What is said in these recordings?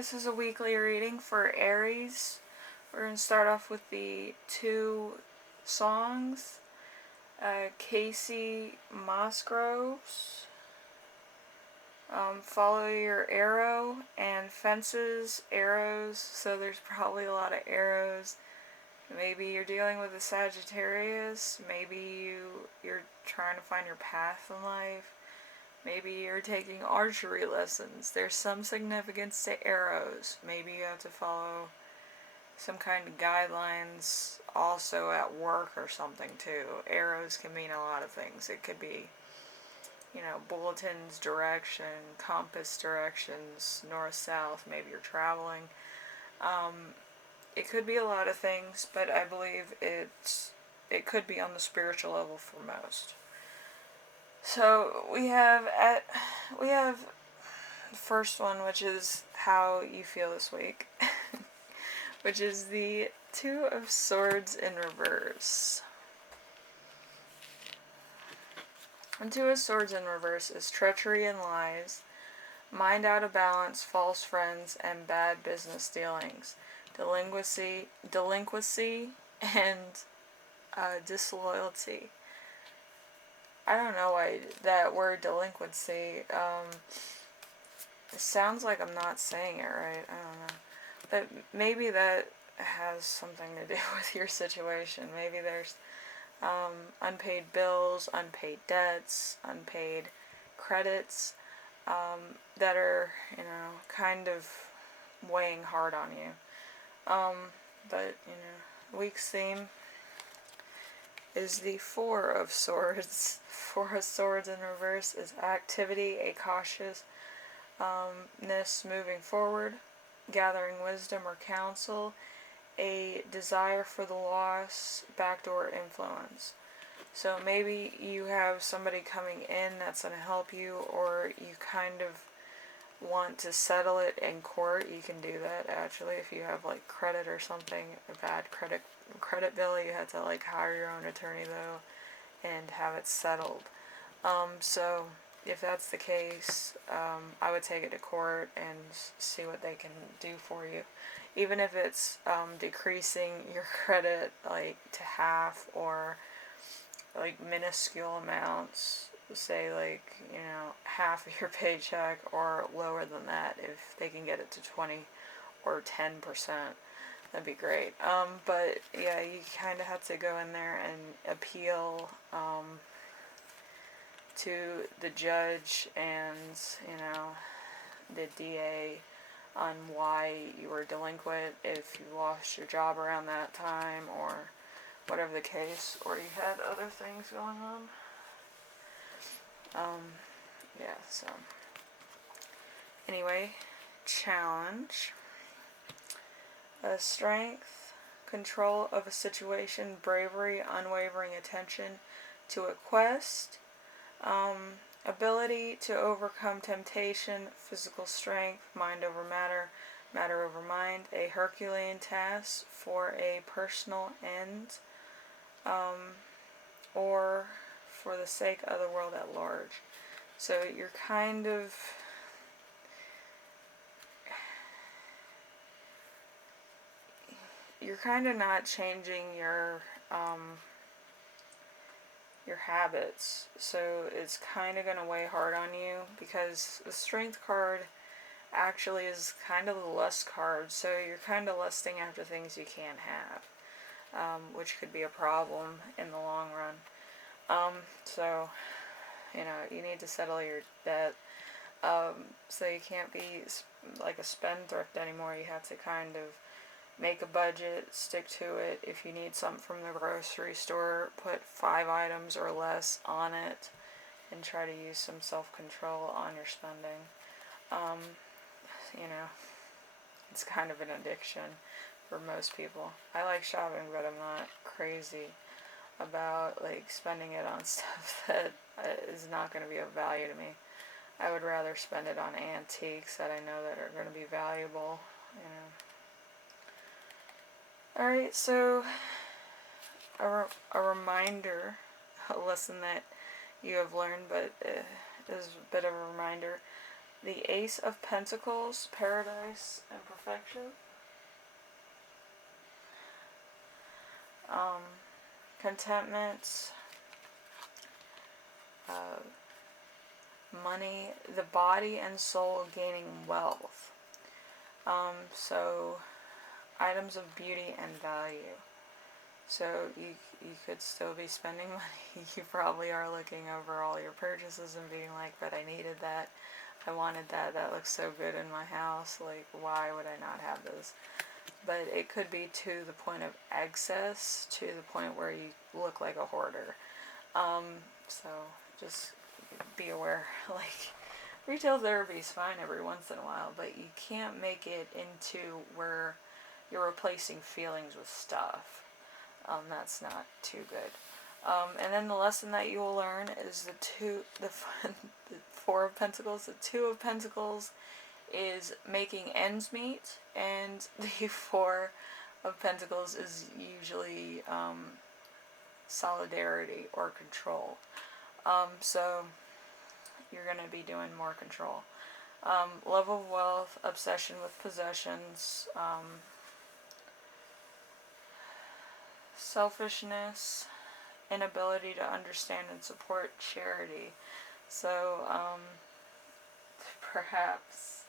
This is a weekly reading for Aries. We're going to start off with the two songs. Casey Musgraves, Follow Your Arrow, and Fences, Arrows. So there's probably a lot of arrows. Maybe you're dealing with a Sagittarius. Maybe you're trying to find your path in life. Maybe you're taking archery lessons. There's some significance to arrows. Maybe you have to follow some kind of guidelines also at work or something too. Arrows can mean a lot of things. It could be, bulletins, direction, compass directions, north, south. Maybe you're traveling. It could be a lot of things, but I believe it could be on the spiritual level for most. So we have the first one, which is how you feel this week, which is the Two of Swords in reverse. And Two of Swords in reverse is treachery and lies, mind out of balance, false friends, and bad business dealings, delinquency, and disloyalty. I don't know why that word delinquency, it sounds like I'm not saying it right. I don't know. But maybe that has something to do with your situation. Maybe there's unpaid bills, unpaid debts, unpaid credits that are, kind of weighing hard on you. But, week's theme is the Four of Swords. Four of Swords in reverse is activity, a cautiousness moving forward, gathering wisdom or counsel, a desire for the loss, backdoor influence. So maybe you have somebody coming in that's going to help you, or you kind of want to settle it in court. You can do that actually if you have like credit or something, a bad credit bill. You have to like hire your own attorney though and have it settled. So if that's the case, I would take it to court and see what they can do for you, even if it's decreasing your credit like to half or like minuscule amounts, say like half of your paycheck or lower than that. If they can get it to 20 or 10%, that'd be great. But yeah, you kind of have to go in there and appeal to the judge and the DA on why you were delinquent, if you lost your job around that time or whatever the case, or you had other things going on. So anyway, challenge, strength, control of a situation, bravery, unwavering attention to a quest, ability to overcome temptation, physical strength, mind over matter, matter over mind, a Herculean task for a personal end, or for the sake of the world at large. So you're kind of not changing your habits, so it's kind of going to weigh hard on you, because the strength card actually is kind of the lust card, so you're kind of lusting after things you can't have, which could be a problem in the long run. So you need to settle your debt, so you can't be like a spendthrift anymore. You have to kind of make a budget, stick to it. If you need something from the grocery store, put 5 items or less on it and try to use some self-control on your spending. It's kind of an addiction for most people. I like shopping, but I'm not crazy about like spending it on stuff that is not going to be of value to me. I would rather spend it on antiques that I know that are going to be valuable, Alright, so a reminder, a lesson that you have learned, but is a bit of a reminder. The Ace of Pentacles, Paradise and Perfection. Contentment, money, the body and soul gaining wealth. So items of beauty and value. So you could still be spending money. You probably are looking over all your purchases and being like, but I needed that. I wanted that. That looks so good in my house. Like, why would I not have this? But it could be to the point of excess, to the point where you look like a hoarder. So just be aware. Like, retail therapy is fine every once in a while, but you can't make it into where you're replacing feelings with stuff. That's not too good. And then the lesson that you will learn is the Four of Pentacles. The Two of Pentacles is making ends meet, and the Four of Pentacles is usually solidarity or control. So you're going to be doing more control. Love of wealth, obsession with possessions, selfishness, inability to understand and support charity. So perhaps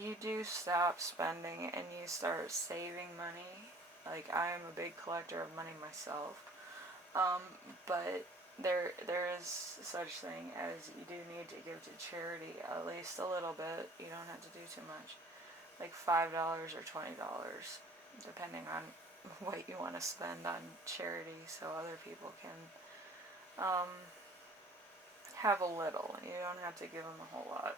you do stop spending and you start saving money. Like, I am a big collector of money myself. But there is such thing as you do need to give to charity at least a little bit. You don't have to do too much. Like $5 or $20, depending on what you want to spend on charity, so other people can have a little. You don't have to give them a whole lot.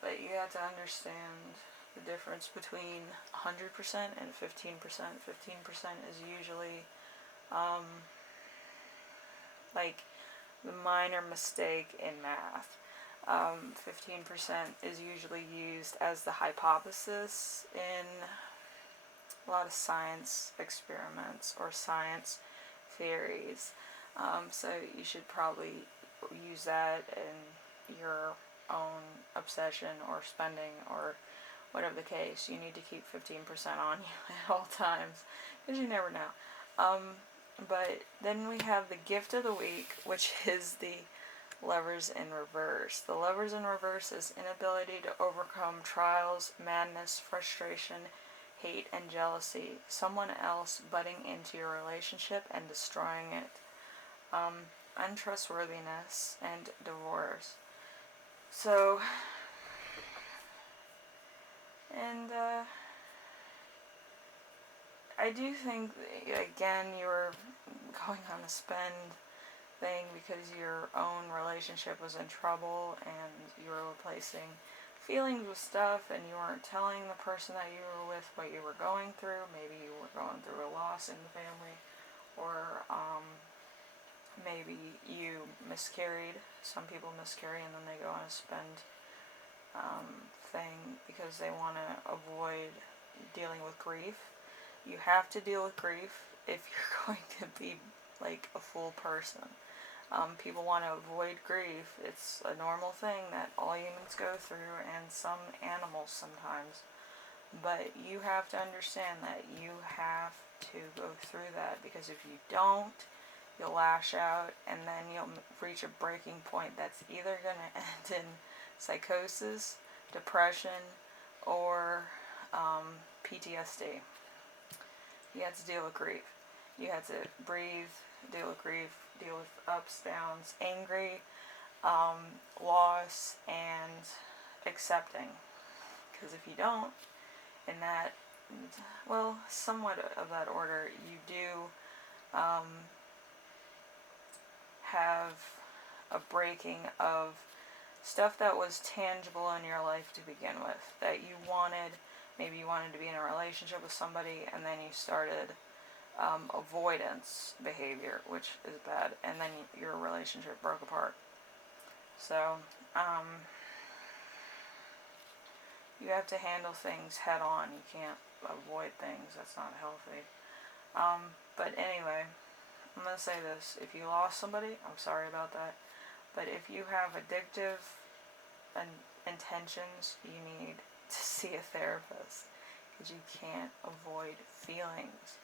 But you have to understand the difference between 100% and 15%. 15% is usually like the minor mistake in math. 15% is usually used as the hypothesis in a lot of science experiments or science theories. So you should probably use that in your own obsession or spending or whatever the case. You need to keep 15% on you at all times, because you never know. But then we have the gift of the week, which is the Lovers in reverse. The Lovers in reverse is inability to overcome trials, madness, frustration, hate, and jealousy. Someone else butting into your relationship and destroying it. Untrustworthiness and divorce. So, and I do think, again, you're going on a spend thing because your own relationship was in trouble and you were replacing feelings with stuff, and you weren't telling the person that you were with what you were going through. Maybe you were going through a loss in the family, or maybe you miscarried. Some people miscarry and then they go on a spend thing because they want to avoid dealing with grief. You have to deal with grief if you're going to be like a full person. People want to avoid grief. It's a normal thing that all humans go through, and some animals sometimes. But you have to understand that you have to go through that, because if you don't, you'll lash out, and then you'll reach a breaking point that's either going to end in psychosis, depression, or PTSD. You have to deal with grief. You have to breathe, deal with grief, deal with ups, downs, angry, loss, and accepting. Because if you don't, in that, well, somewhat of that order, you do have a breaking of stuff that was tangible in your life to begin with, that you wanted. Maybe you wanted to be in a relationship with somebody, and then you started avoidance behavior, which is bad, and then your relationship broke apart. So you have to handle things head on. You can't avoid things. That's not healthy. But anyway, I'm going to say this. If you lost somebody, I'm sorry about that. But if you have addictive intentions, you need to see a therapist, because you can't avoid feelings,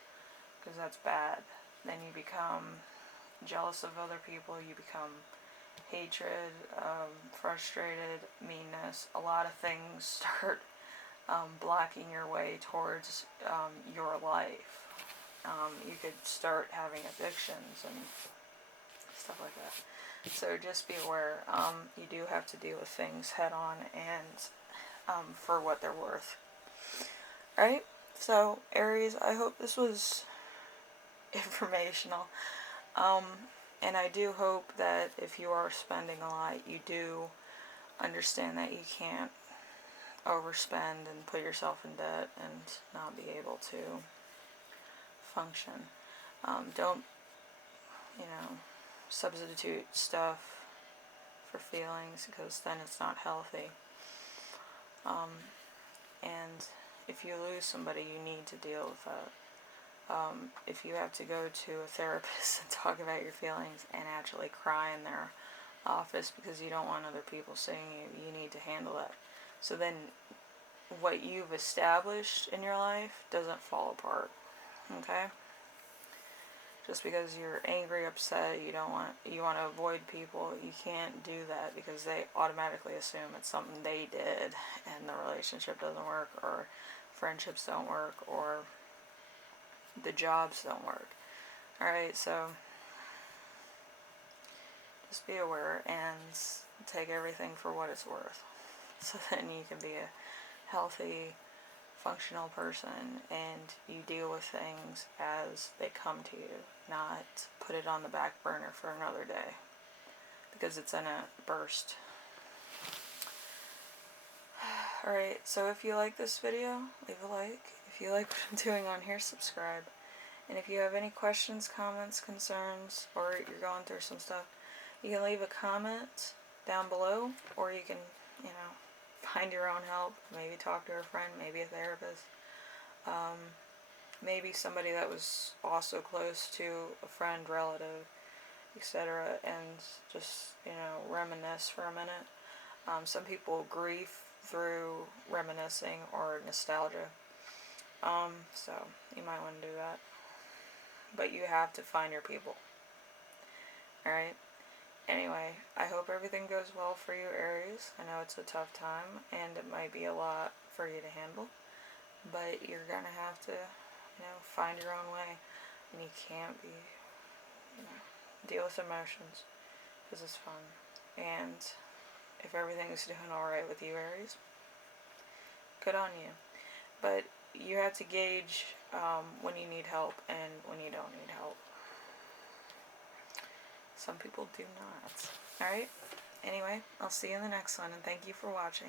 because that's bad. Then you become jealous of other people, you become hatred, frustrated, meanness. A lot of things start blocking your way towards your life. You could start having addictions and stuff like that. So just be aware. You do have to deal with things head on and for what they're worth. Alright? So, Aries, I hope this was informational. And I do hope that if you are spending a lot, you do understand that you can't overspend and put yourself in debt and not be able to function. Don't, substitute stuff for feelings, because then it's not healthy. And if you lose somebody, you need to deal with that. If you have to go to a therapist and talk about your feelings and actually cry in their office because you don't want other people seeing you, you need to handle that. So then what you've established in your life doesn't fall apart. Okay? Just because you're angry, upset, you want to avoid people, you can't do that, because they automatically assume it's something they did and the relationship doesn't work, or friendships don't work, or the jobs don't work. Alright, so just be aware and take everything for what it's worth. So then you can be a healthy, functional person, and you deal with things as they come to you, not put it on the back burner for another day, because it's in a burst. Alright, so if you like this video, leave a like. If you like what I'm doing on here, subscribe. And if you have any questions, comments, concerns, or you're going through some stuff, you can leave a comment down below, or you can, find your own help. Maybe talk to a friend, maybe a therapist. Maybe somebody that was also close to a friend, relative, etc. And just, reminisce for a minute. Some people grieve through reminiscing or nostalgia. So you might want to do that. But you have to find your people. Alright? Anyway, I hope everything goes well for you, Aries. I know it's a tough time, and it might be a lot for you to handle. But you're going to have to, find your own way. And you can't be, deal with emotions, because it's fun. And if everything's doing alright with you, Aries, good on you. But you have to gauge when you need help and when you don't need help. Some people do not. Alright? Anyway, I'll see you in the next one, and thank you for watching.